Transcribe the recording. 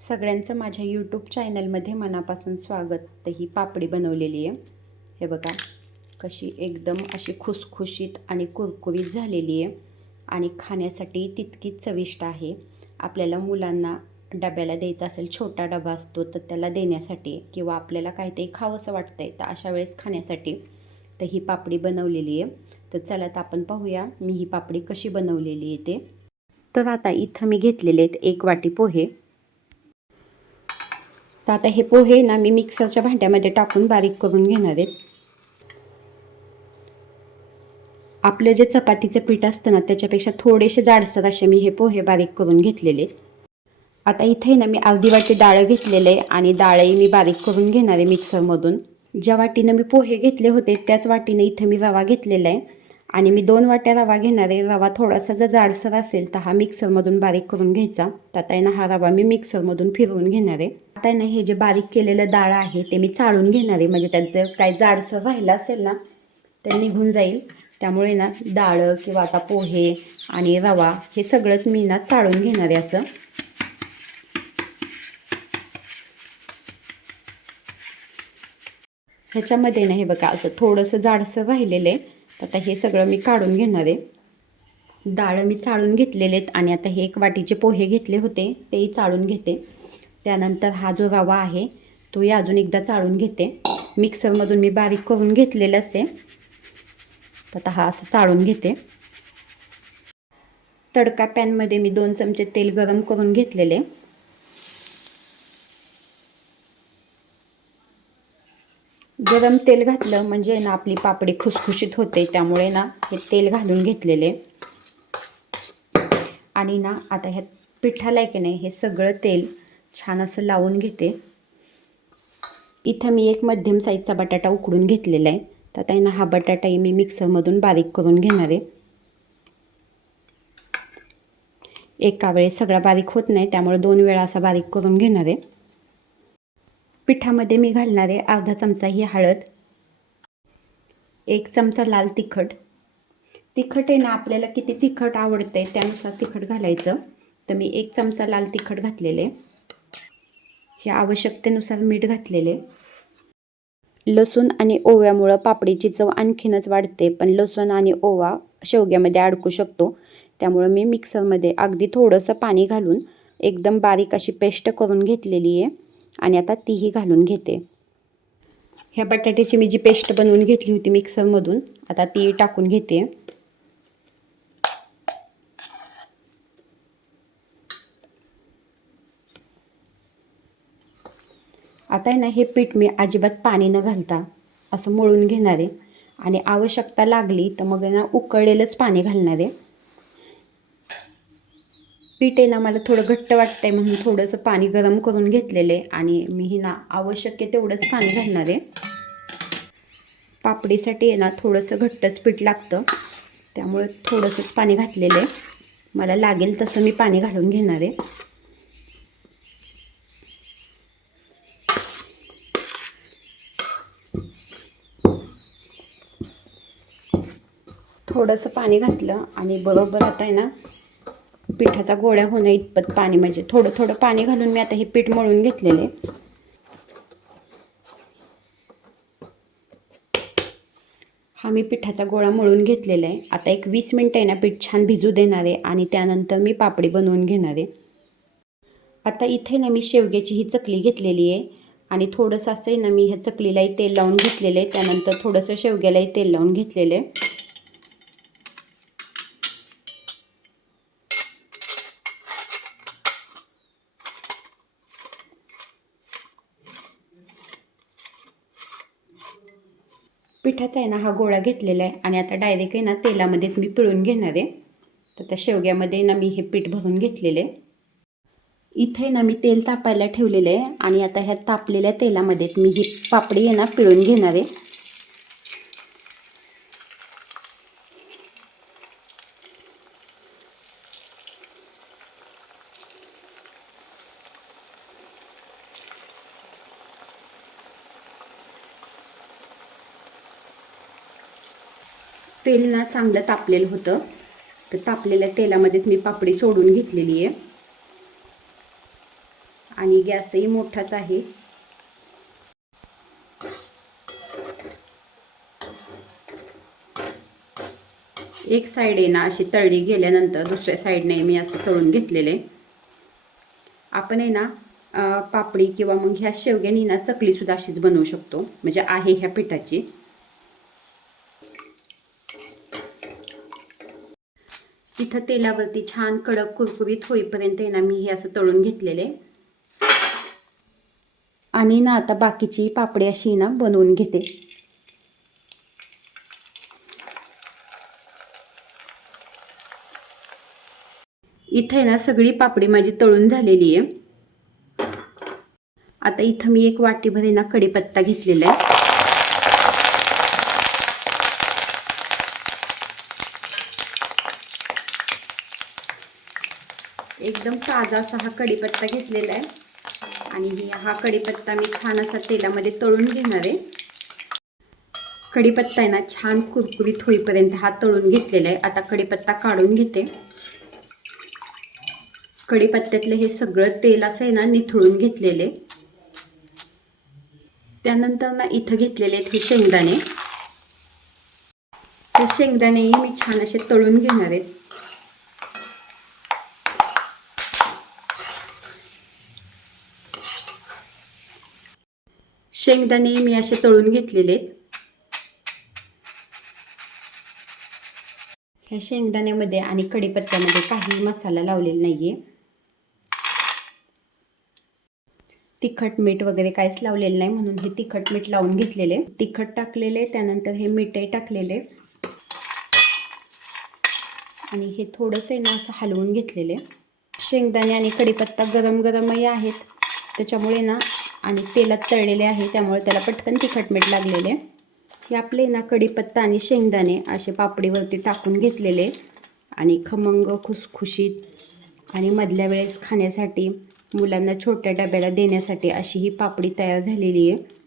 सगळ्यांचं माझ्या यूट्यूब चॅनलमध्ये मनापासून स्वागत. तर ही पापडी बनवलेली आहे. हे बघा कशी एकदम अशी खुसखुशीत आणि कुरकुरीत झालेली आहे आणि खाण्यासाठी तितकीच चविष्ट आहे. आपल्याला मुलांना डब्याला द्यायचा असेल, छोटा डबा असतो तर त्याला देण्यासाठी, किंवा आपल्याला काहीतरी खावंसं वाटतंय तर अशा वेळेस खाण्यासाठी तर ही पापडी बनवलेली आहे. तर चला तर आपण पाहूया मी ही पापडी कशी बनवलेली आहे ते. तर आता इथं मी घेतलेले आहेत 1 वाटी पोहे. तर आता हे पोहे ना मी मिक्सरच्या भांड्यामध्ये टाकून बारीक करून घेणार आहेत. आपलं जे चपातीचं पीठ असतं ना त्याच्यापेक्षा थोडेसे जाडसर असे मी हे पोहे बारीक करून घेतलेले. आता इथे ना मी अर्धी वाटी डाळ घेतलेले आणि डाळही मी बारीक करून घेणार आहे मिक्सरमधून. ज्या वाटीनं मी पोहे घेतले होते त्याच वाटीनं इथं मी रवा घेतलेला आहे आणि मी 2 वाट्या रवा घेणार आहे. रवा थोडासा जर जाडसर असेल तर हा मिक्सरमधून बारीक करून घ्यायचा. तर आता आहे ना हा रवा मी मिक्सरमधून फिरवून घेणार आहे. आता आहे ना हे जे बारीक केलेलं डाळ आहे ते मी चाळून घेणार आहे, म्हणजे त्यात जर काही जाडसर राहिलं असेल ना ते निघून जाईल. त्यामुळे ना डाळ किंवा आता पोहे आणि रवा हे सगळंच मी ना चाळून घेणार आहे असं. ह्याच्यामध्ये ना हे बघा असं थोडंसं जाडसर राहिलेलं आहे. तर आता हे सगळं मी काढून घेणार आहे. डाळ मी चाळून घेतलेले आहेत आणि आता हे 1 वाटीचे पोहे घेतले होते तेही चाळून घेते. त्यानंतर हा जो रवा आहे तोही अजून एकदा चाळून घेते. मिक्सरमधून मी बारीक करून घेतलेलंच आहे. तर आता हा असं चाळून घेते. तडका पॅनमध्ये मी 2 चमचे तेल गरम करून घेतलेले. गरम तेल घातलं म्हणजे ना आपली पापडी खुसखुशीत होते, त्यामुळे ना हे तेल घालून घेतलेले. आणि ना आता ह्या पिठाला की नाही हे सगळं तेल छान असं लावून घेते. इथं मी एक मध्यम साईजचा बटाटा उकडून घेतलेला आहे. तर आता ना हा बटाटाही मी मिक्सरमधून बारीक करून घेणार आहे. एका वेळेस सगळा बारीक होत नाही, त्यामुळे 2 वेळा असा बारीक करून घेणार आहे. पिठामध्ये मी घालणार आहे अर्धा चमचा ही हळद, 1 चमचा लाल तिखट. तिखट आहे ना आपल्याला किती तिखट आवडतंय त्यानुसार तिखट घालायचं. तर मी 1 चमचा लाल तिखट घातलेले. हे आवश्यकतेनुसार मीठ घातलेले. लसूण आणि ओव्यामुळं पापडीची चव आणखीनच वाढते, पण लसूण आणि ओवा शेवग्यामध्ये अडकू शकतो. त्यामुळं मी मिक्सरमध्ये अगदी थोडंसं पाणी घालून एकदम बारीक अशी पेस्ट करून घेतलेली आहे आणि आता तीही घालून घेते. ह्या बटाट्याची मी जी पेस्ट बनवून घेतली होती मिक्सरमधून आता ती टाकून घेते. आता आहे ना हे पीठ मी अजिबात पाणी न घालता असं मळून घेणार आहे आणि आवश्यकता लागली तर मग ना उकळलेलंच पाणी घालणार आहे. पीठ आहे ना मला थोडं घट्ट वाटतंय म्हणून थोडंसं पाणी गरम करून घेतलेलं आहे आणि मीही ना आवश्यक आहे तेवढंच पाणी घालणार आहे. पापडीसाठी आहे ना थोडंसं घट्टच पीठ लागतं, त्यामुळे थोडंसंच पाणी घातलेलं आहे. मला लागेल तसं मी पाणी घालून घेणार आहे. थोडंसं पाणी घातलं आणि बरोबर आता आहे ना पिठाचा गोळा होणं इतपत पाणी, म्हणजे थोडं थोडं पाणी घालून मी आता हे पीठ मळून घेतलेले. हा मी पिठाचा गोळा मळून घेतलेला आहे. आता एक 20 मिनिटं आहे ना पीठ छान भिजू देणार आहे आणि त्यानंतर मी पापडी बनवून घेणार आहे. आता इथे ना मी शेवग्याची ही चकली घेतलेली आहे आणि थोडंसं असं आहे ना मी ह्या चकलीलाही तेल लावून घेतलेलं आहे. त्यानंतर थोडंसं शेवग्यालाही तेल लावून घेतलेलं आहे. पिठाचा आहे ना हा गोळा घेतलेला आहे आणि आता डायरेक्ट आहे ना तेलामध्येच मी पिळून घेणार आहे. तर त्या शेवग्यामध्ये ना मी हे पीठ भरून घेतलेले. इथे ना मी तेल तापायला ठेवलेलं आहे आणि आता ह्या तापलेल्या तेलामध्येच मी ही पापडी आहे ना पिळून घेणार आहे. तेल ना चांगलं तापलेलं होतं, तर तापलेल्या तेलामध्येच मी पापडी सोडून घेतलेली आहे आणि गॅसही मोठाच आहे. एक साईड आहे ना अशी तळली गेल्यानंतर दुसऱ्या साईडने मी असं तळून घेतलेले. आपण आहे ना पापडी किंवा मग ह्या शेवग्यानी ना चकली सुद्धा अशीच बनवू शकतो, म्हणजे आहे ह्या पिठाची. इथं तेलावरती छान कडक कुरकुरीत होईपर्यंत आहे ना मी हे असं तळून घेतलेले. आणि ना आता बाकीची पापडी अशी ना बनवून घेते. इथे ना सगळी पापडी माझी तळून झालेली आहे. आता इथं मी एक वाटीभर ना कढीपत्ता घेतलेला आहे. एकदम ताजा असा हा कढीपत्ता घेतलेला आहे आणि हा कढीपत्ता मी छान असा तेलामध्ये तळून घेणार आहे. कढीपत्ता आहे ना छान कुरकुरीत होईपर्यंत हा तळून घेतलेला आहे. आता कढीपत्ता काढून घेते. कढीपत्त्यातले हे सगळं तेल असं आहे ना निथळून घेतलेले. त्यानंतर ना इथं घेतलेले आहेत हे शेंगदाणे. हे शेंगदाणेही मी छान असे तळून घेणार आहेत. शेंगदाणे मी असे तळून घेतलेले. ह्या शेंगदाण्यामध्ये आणि कढीपत्त्यामध्ये काही मसाला लावलेला नाहीये. तिखट मीठ वगैरे काहीच लावलेलं नाही, म्हणून हे तिखट मीठ लावून घेतलेले. तिखट टाकलेले, त्यानंतर हे मीठही टाकलेले आणि हे थोडंसं ना असं हलवून घेतलेले. शेंगदाणे आणि कढीपत्ता गरम गरमही आहेत त्याच्यामुळे ना, आणि तेलात तळलेले आहे त्यामुळे त्याला पटकन तिखट मीठ लागलेले. हे आपले ना कढीपत्ता आणि शेंगदाणे असे पापडीवरती टाकून घेतलेले आणि खमंग खुसखुशीत आणि मधल्या वेळेस खाण्यासाठी मुलांना छोट्या डब्याला देण्यासाठी अशी ही पापडी तयार झालेली आहे.